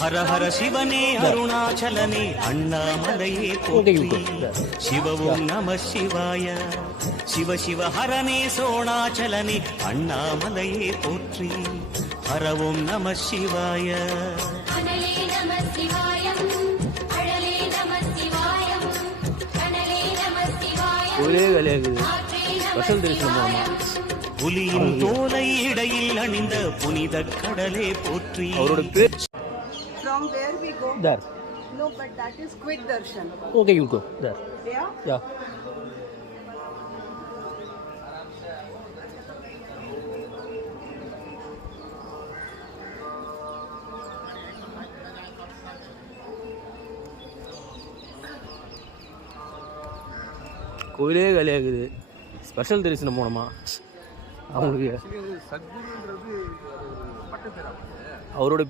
ஹர ஹர சிவனே அருணாச்சலனே அண்ணாமலையே போற்றி சிவவும் நம சிவாய சிவ சிவ ஹரனே சோணாச்சலனே அண்ணாமலையே போற்றி ஹரவும் நம சிவாய புலியின் தோலை இடையில் அணிந்த புனித கடலே போற்றி அவரோட பேர். From where we go? There. No, but that is quick darshan. Okay, you go there. Yeah? Yeah. கோயிலே காலியாகுது. ஸ்பெஷல் தரிசனம் போனோமா அவங்களுக்கு அவரோட